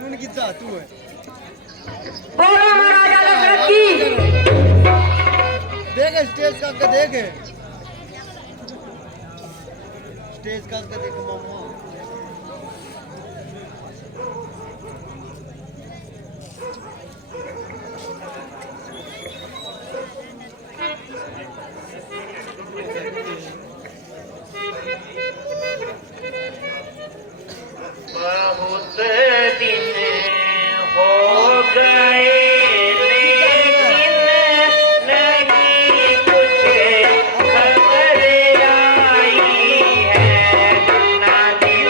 नून की जा तू है बोलो महाराजा दशरथ की। देखे स्टेज का देखे स्टेज का देखे मामा बहुत दिन हो गए लेकिन नहीं कुछ खबर आई है ना दिल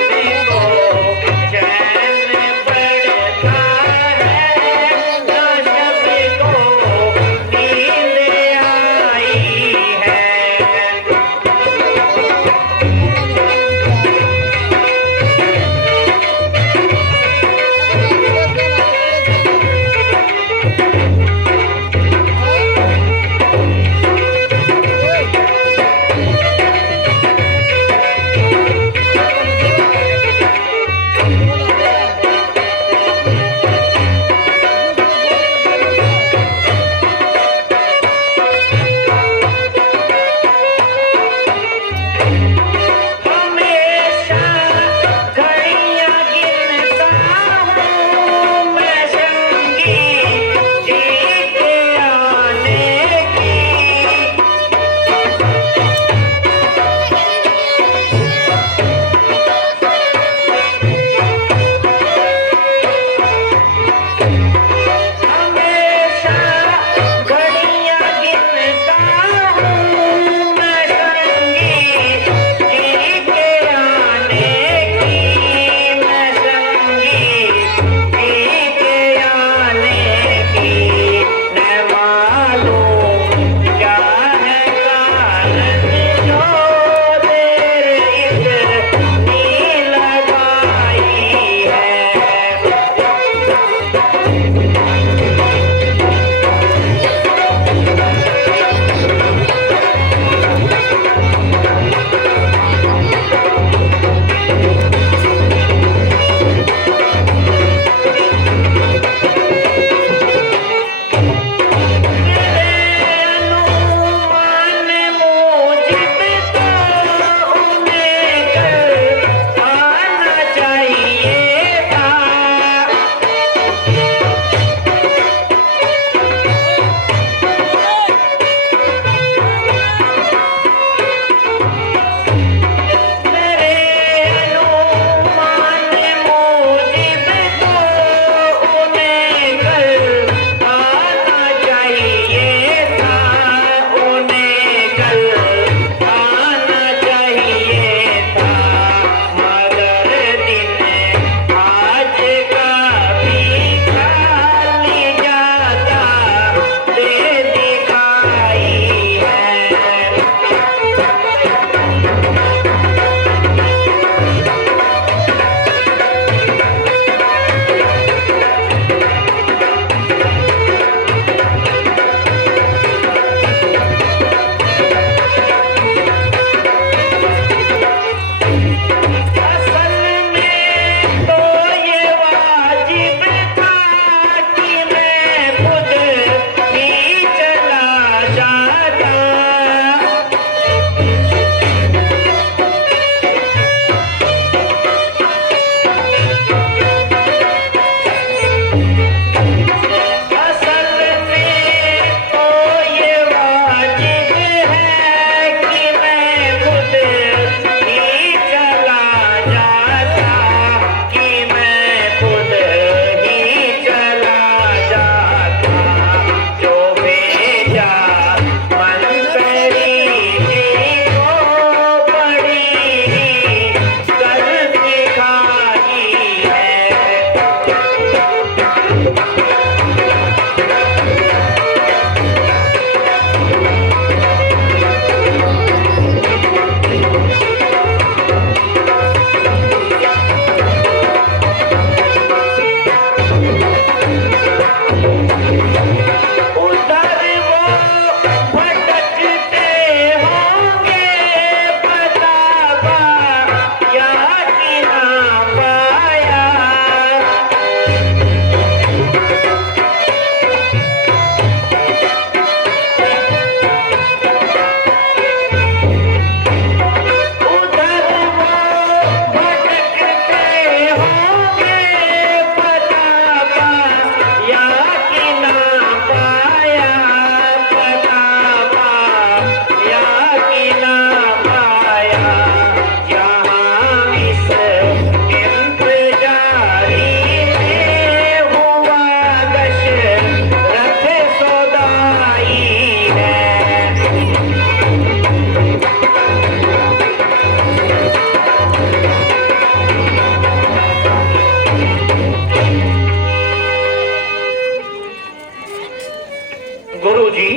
जी,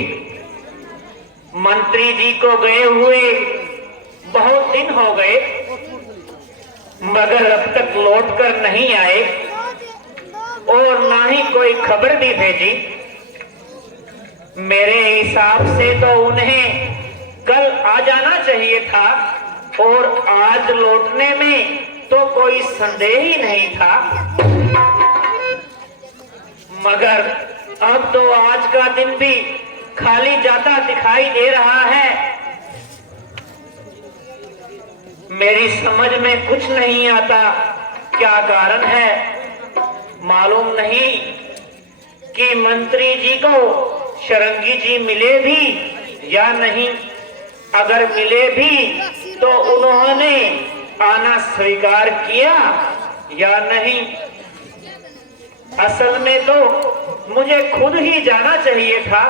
मंत्री जी को गए हुए बहुत दिन हो गए, मगर अब तक लौट कर नहीं आए और ना ही कोई खबर भी भेजी। मेरे हिसाब से तो उन्हें कल आ जाना चाहिए था और आज लौटने में तो कोई संदेह ही नहीं था, मगर अब तो आज का दिन भी खाली जाता दिखाई दे रहा है। मेरी समझ में कुछ नहीं आता क्या कारण है। मालूम नहीं कि मंत्री जी को शरंगी जी मिले भी या नहीं। अगर मिले भी तो उन्होंने आना स्वीकार किया या नहीं। असल में तो मुझे खुद ही जाना चाहिए था।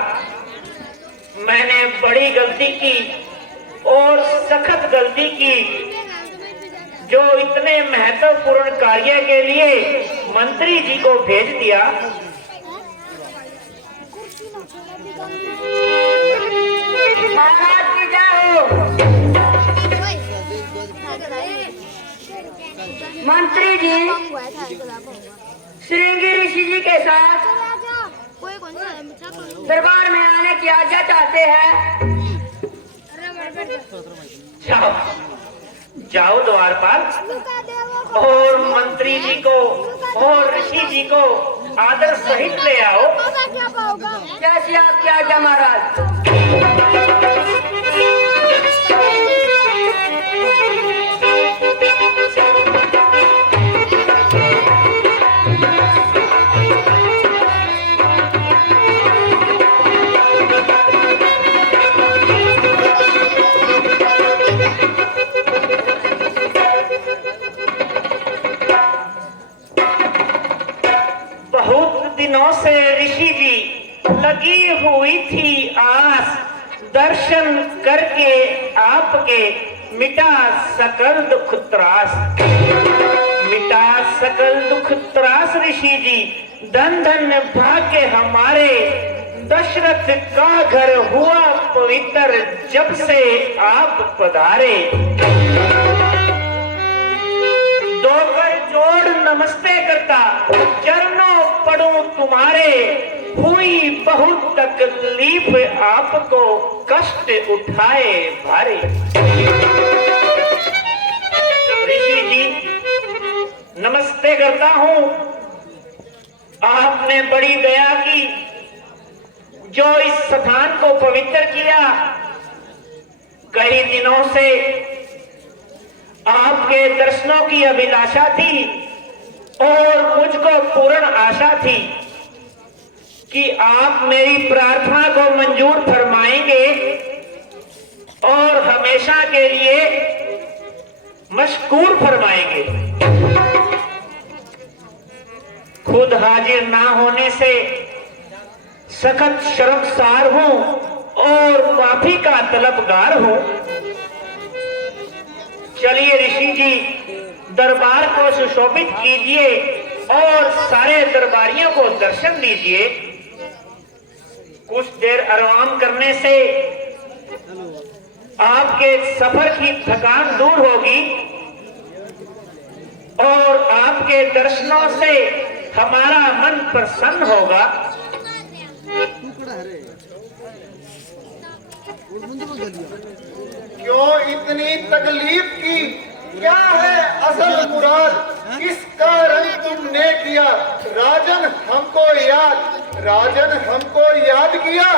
मैंने बड़ी गलती की और सख्त गलती की, जो इतने महत्वपूर्ण कार्य के लिए मंत्री जी को भेज दिया। महाराज की जाओ। मंत्री जी श्रृंगी ऋषि जी के साथ दरबार में आने की आज्ञा चाहते हैं। जाओ जाओ द्वारपाल, और मंत्री जी को और ऋषि जी को आदर सहित ले आओ। जैसी आपकी आज्ञा महाराज। दिनों से ऋषि जी लगी हुई थी आस, दर्शन करके आपके मिटा सकल दुख त्रास। मिटा सकल दुख त्रास ऋषि जी, धन धन भाग्य हमारे। दशरथ का घर हुआ पवित्र जब से आप पधारे। दो कर जोड़ नमस्ते करता, चरणों पड़ूं तुम्हारे। हुई बहुत तकलीफ आपको, कष्ट उठाए भारे। ऋषि जी नमस्ते करता हूँ। आपने बड़ी दया की जो इस स्थान को पवित्र किया। कई दिनों से आपके दर्शनों की अभिलाषा थी और मुझको पूर्ण आशा थी कि आप मेरी प्रार्थना को मंजूर फरमाएंगे और हमेशा के लिए मशकूर फरमाएंगे। खुद हाजिर ना होने से सख्त शर्मसार हूं और माफी का तलबगार हूं। चलिए ऋषि जी, दरबार को सुशोभित कीजिए और सारे दरबारियों को दर्शन दीजिए। कुछ देर आराम करने से आपके सफर की थकान दूर होगी और आपके दर्शनों से हमारा मन प्रसन्न होगा। क्यों इतनी तकलीफ की? क्या है असल मुराद? किस कारण तुमने किया? राजन हमको याद किया।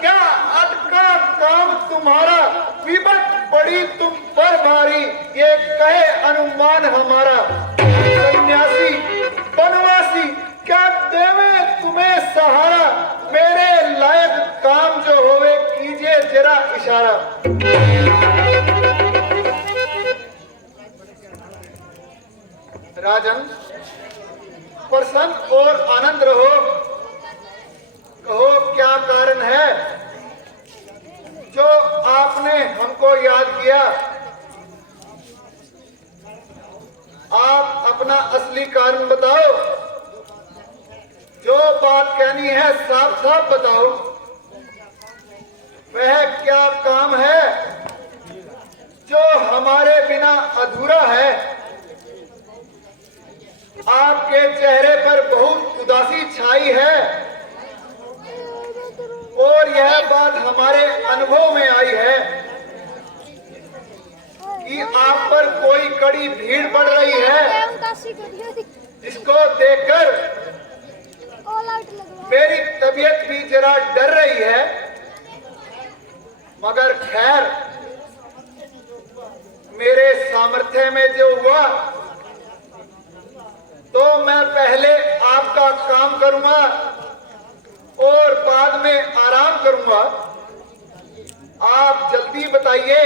क्या अटका काम तुम्हारा? विपत पड़ी तुम पर भारी, ये कहे अनुमान हमारा। सन्यासी बनवासी क्या देवे तुम्हें सहारा? मेरे लायक काम जो होवे कीजिए जरा इशारा। राजन प्रसन्न और आनंद रहो। कहो क्या कारण है जो आपने हमको याद किया? आप अपना असली कारण बताओ। जो बात कहनी है साफ साफ बताओ। वह क्या काम है जो हमारे बिना अधूरा है? आपके चेहरे पर बहुत उदासी छाई है और यह बात हमारे अनुभव में आई है कि आप पर कोई कड़ी भीड़ पड़ रही है, जिसको देखकर मेरी तबीयत भी जरा डर रही है। मगर खैर, मेरे सामर्थ्य में जो हुआ तो मैं पहले आपका काम करूंगा और बाद में आराम करूंगा। आप जल्दी बताइए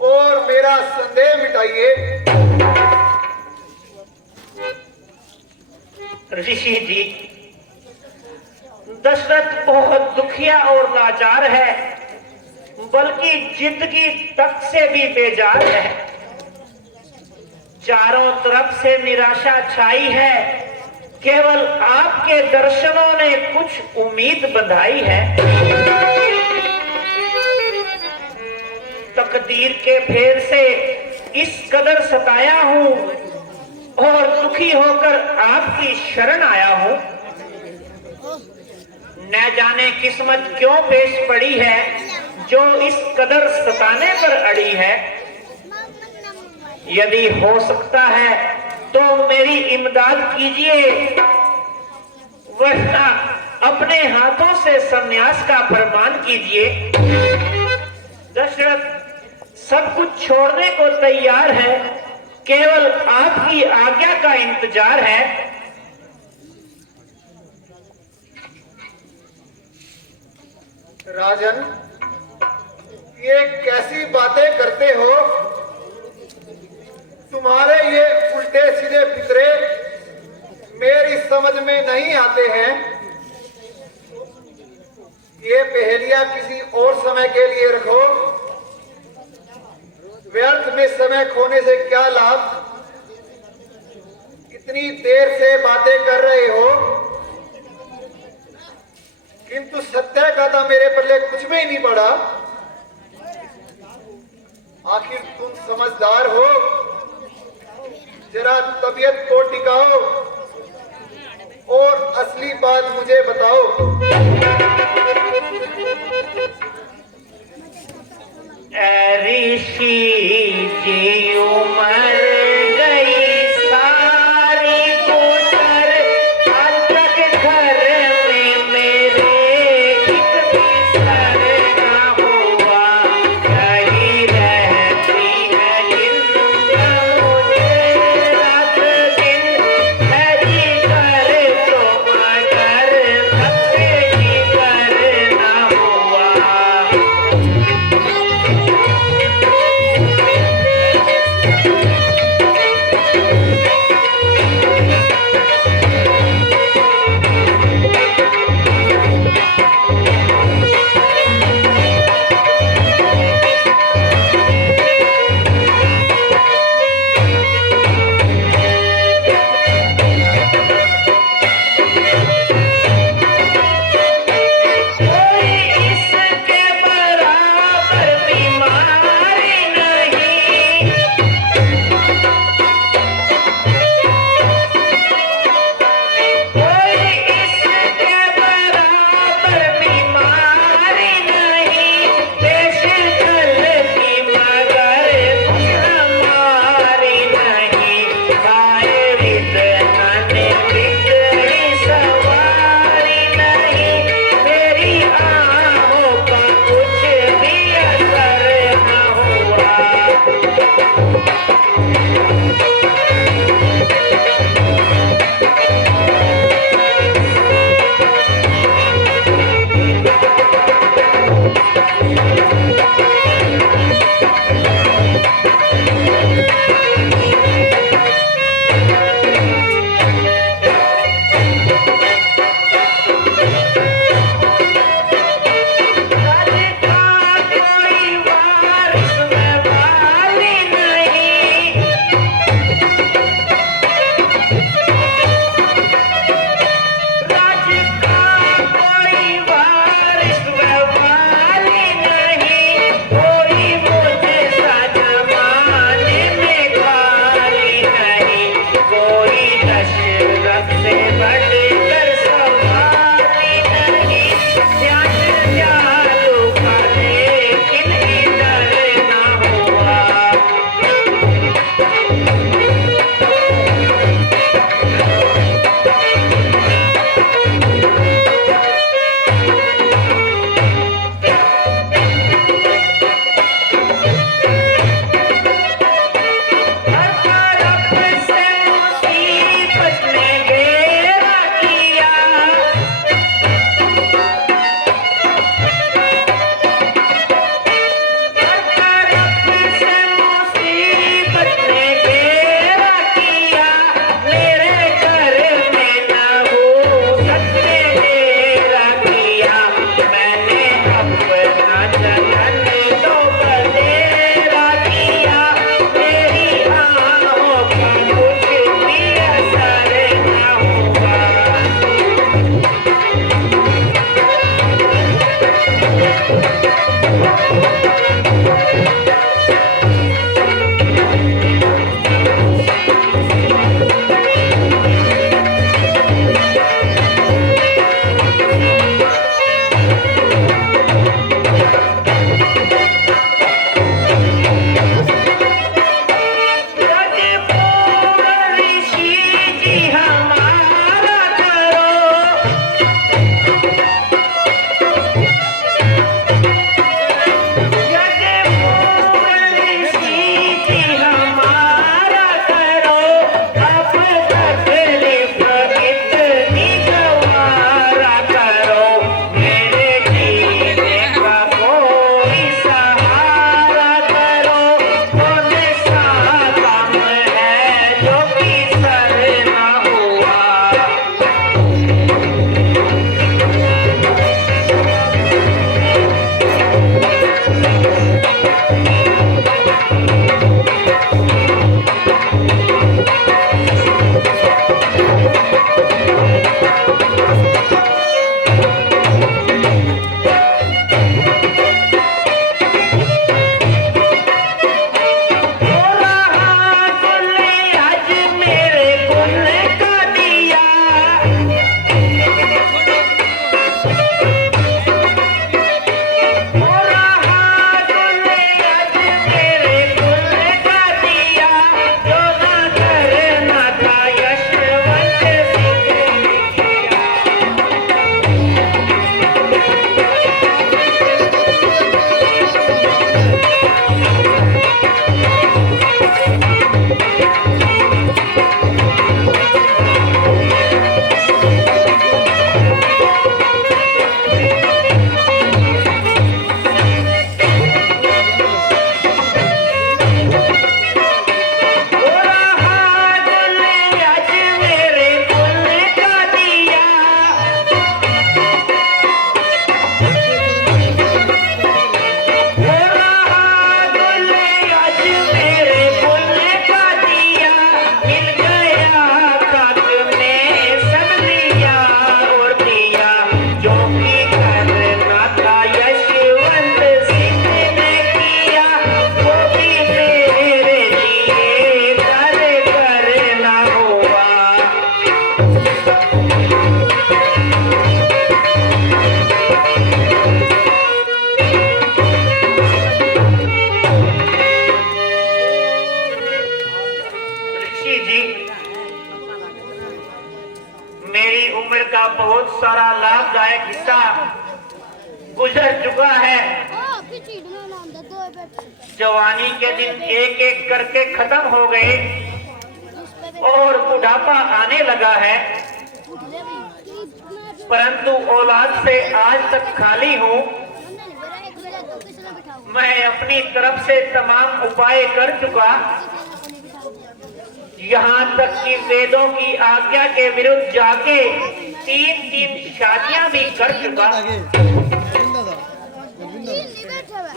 और मेरा संदेह मिटाइए। ऋषि जी, दशरथ बहुत दुखिया और लाचार है, बल्कि जिंदगी तक से भी बेजार है। चारों तरफ से निराशा छाई है, केवल आपके दर्शनों ने कुछ उम्मीद बंधाई है। तकदीर के फेर से इस कदर सताया हूं और दुखी होकर आपकी शरण आया हूं। न जाने किस्मत क्यों पेश पड़ी है जो इस कदर सताने पर अड़ी है। यदि हो सकता है तो मेरी इमदाद कीजिए, वरना अपने हाथों से संन्यास का फरमान कीजिए। दशरथ सब कुछ छोड़ने को तैयार है, केवल आपकी आज्ञा का इंतजार है। राजन, ये कैसी बातें करते हो? तुम्हारे ये उल्टे सीधे फितरे मेरी समझ में नहीं आते हैं। ये पहेलियां किसी और समय के लिए रखो। व्यर्थ में समय खोने से क्या लाभ? इतनी देर से बातें कर रहे हो, किंतु सत्य का तो मेरे पल्ले कुछ भी नहीं पड़ा। आखिर तुम समझदार हो, जरा तबीयत को टिकाओ और असली बात मुझे बताओ। ऋषि जी उमर गई सारी गुजर, आज तक घर में मेरे एक बिस्तर ना हुआ। कहीं रहती है जिंदा मुझे रात दिन, है जी कर तो मगर सत्य जी कर ना हुआ। मेरी उम्र का बहुत सारा लाभदायक हिस्सा गुजर चुका है। जवानी के दिन एक एक करके खत्म हो गए और बुढ़ापा आने लगा है, परंतु औलाद से आज तक खाली हूँ। मैं अपनी तरफ से तमाम उपाय कर चुका, यहाँ तक कि वेदों की आज्ञा के विरुद्ध जाके 3 शादियां भी कर चुका,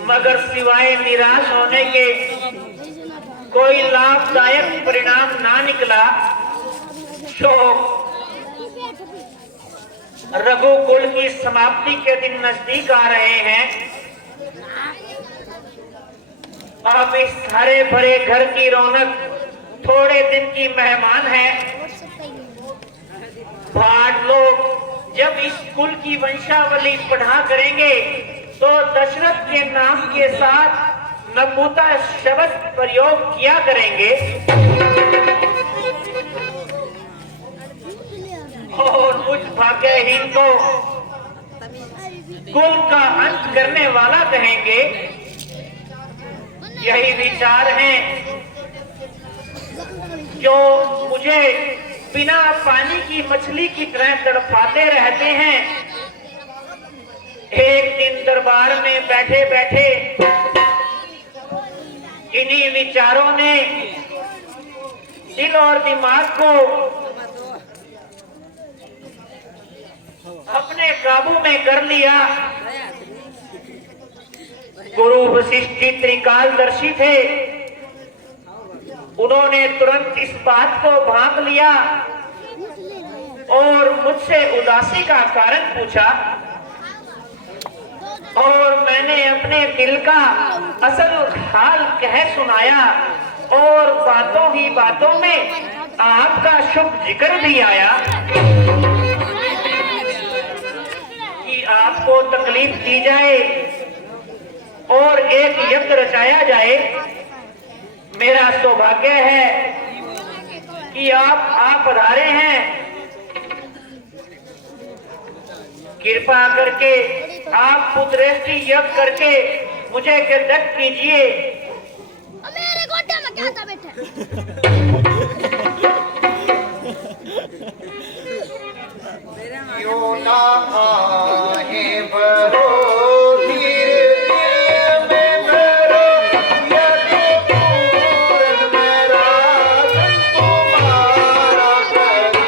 मगर सिवाय निराश होने के कोई लाभदायक परिणाम ना निकला। शोक रघुकुल की समाप्ति के दिन नजदीक आ रहे हैं। अब इस हरे भरे घर की रौनक थोड़े दिन की मेहमान है। भाट लोग जब इस कुल की वंशावली पढ़ा करेंगे तो दशरथ के नाम के साथ नपुता शब्द प्रयोग किया करेंगे और मुझ भाग्यहीन को कुल का अंत करने वाला कहेंगे। यही विचार है जो मुझे बिना पानी की मछली की तरह तड़पाते रहते हैं। एक दिन दरबार में बैठे बैठे इन्हीं विचारों ने दिल और दिमाग को अपने काबू में कर लिया। गुरु वशिष्ठ जी त्रिकालदर्शी थे, उन्होंने तुरंत इस बात को भांप लिया और मुझसे उदासी का कारण पूछा और मैंने अपने दिल का असल हाल कह सुनाया और बातों ही बातों में आपका शुभ जिक्र भी आया कि आपको तकलीफ दी जाए और एक यज्ञ रचाया जाए। मेरा सौभाग्य है कि आप पधारे हैं। कृपा करके आप पुत्रेष्टि यज्ञ करके मुझे कृतज्ञ कीजिए। मेरे गोटे में क्या था बेटा? यो ना आहे भरो धीरे दिल में भरो, यदि पूरन मेरा तुम्हारा करो।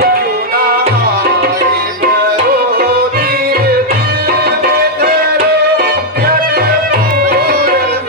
यो ना आहे भरो धीरे दिल में धरो, यदि पूरन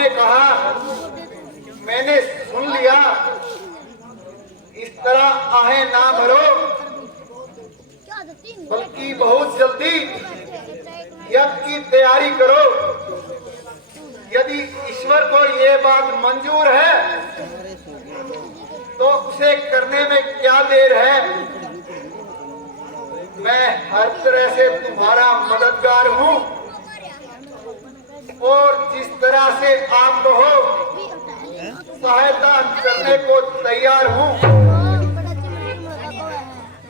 आपने कहा मैंने सुन लिया। इस तरह आहे ना भरो, बल्कि बहुत जल्दी यज्ञ की तैयारी करो। यदि ईश्वर को ये बात मंजूर है तो उसे करने में क्या देर है। मैं हर तरह से तुम्हारा मददगार हूँ और जिस तरह से आप कहो सहायता करने को तैयार हूँ।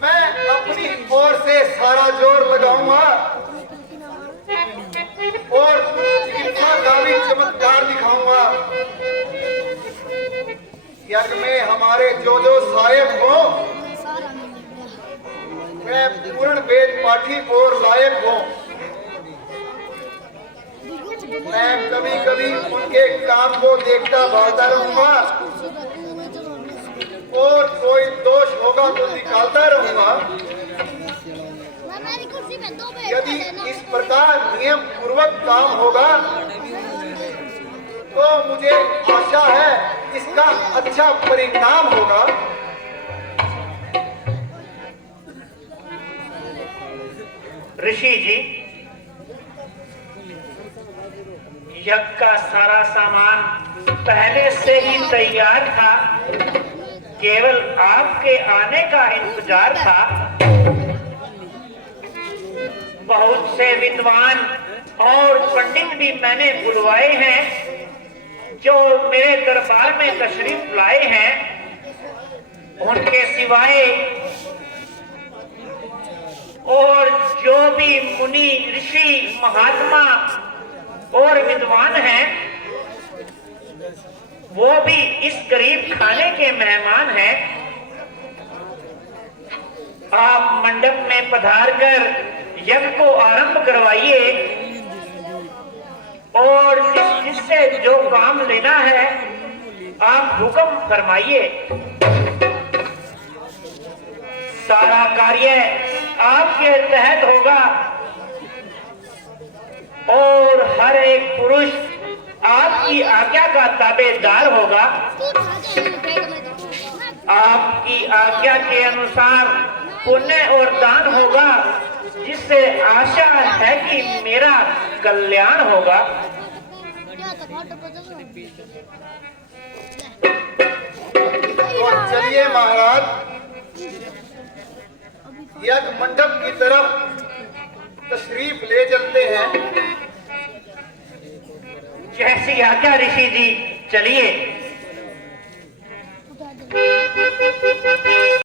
मैं अपनी ओर से सारा जोर लगाऊंगा और चिकित्सा का भी चमत्कार दिखाऊंगा। यज्ञ में हमारे जो सहायक हो मैं पूर्ण वेद पाठी और लायक हो। मैं कभी कभी उनके काम को देखता भागता रहूंगा और कोई दोष होगा तो निकालता रहूंगा। यदि इस प्रकार नियम पूर्वक काम होगा तो मुझे आशा है इसका अच्छा परिणाम होगा। ऋषि जी, यज्ञ का सारा सामान पहले से ही तैयार था, केवल आपके आने का इंतजार था। बहुत से विद्वान और पंडित भी मैंने बुलवाए हैं जो मेरे दरबार में तशरीफ लाए हैं। उनके सिवाय और जो भी मुनि ऋषि महात्मा और विद्वान हैं वो भी इस गरीब खाने के मेहमान हैं। आप मंडप में पधारकर यज्ञ को आरंभ करवाइए और जिससे जो काम लेना है आप हुक्म फरमाइए। सारा कार्य आपके तहत होगा और हर एक पुरुष आपकी आज्ञा का ताबेदार होगा। आपकी आज्ञा के अनुसार पुण्य और दान होगा, जिससे आशा है कि मेरा कल्याण होगा। तो चलिए महाराज, यज्ञ मंडप की तरफ तशरीफ ले चलते हैं। जैसी आज्ञा ऋषि जी, चलिए।